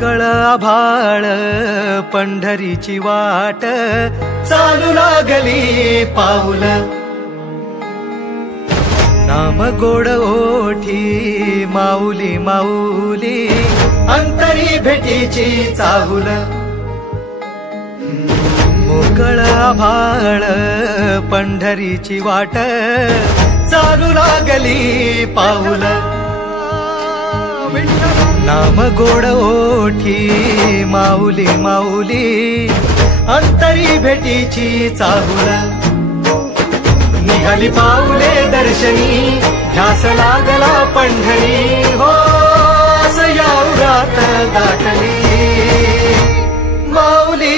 मोकळ आभाळ पंढरीची वाट चालू लागली पाऊल नाम गोड ओठी माऊली माऊली अंतरी भेटीची चाहुल मोकळ आभाळ पंढरीची वाट चालू लागली पाऊल नाम गोड ओठी माऊली माऊली अंतरी भेटीची चाहुल निघाली पाऊले दर्शनी ध्यास लागला पंढरी हो असं या उरात दाटली माऊली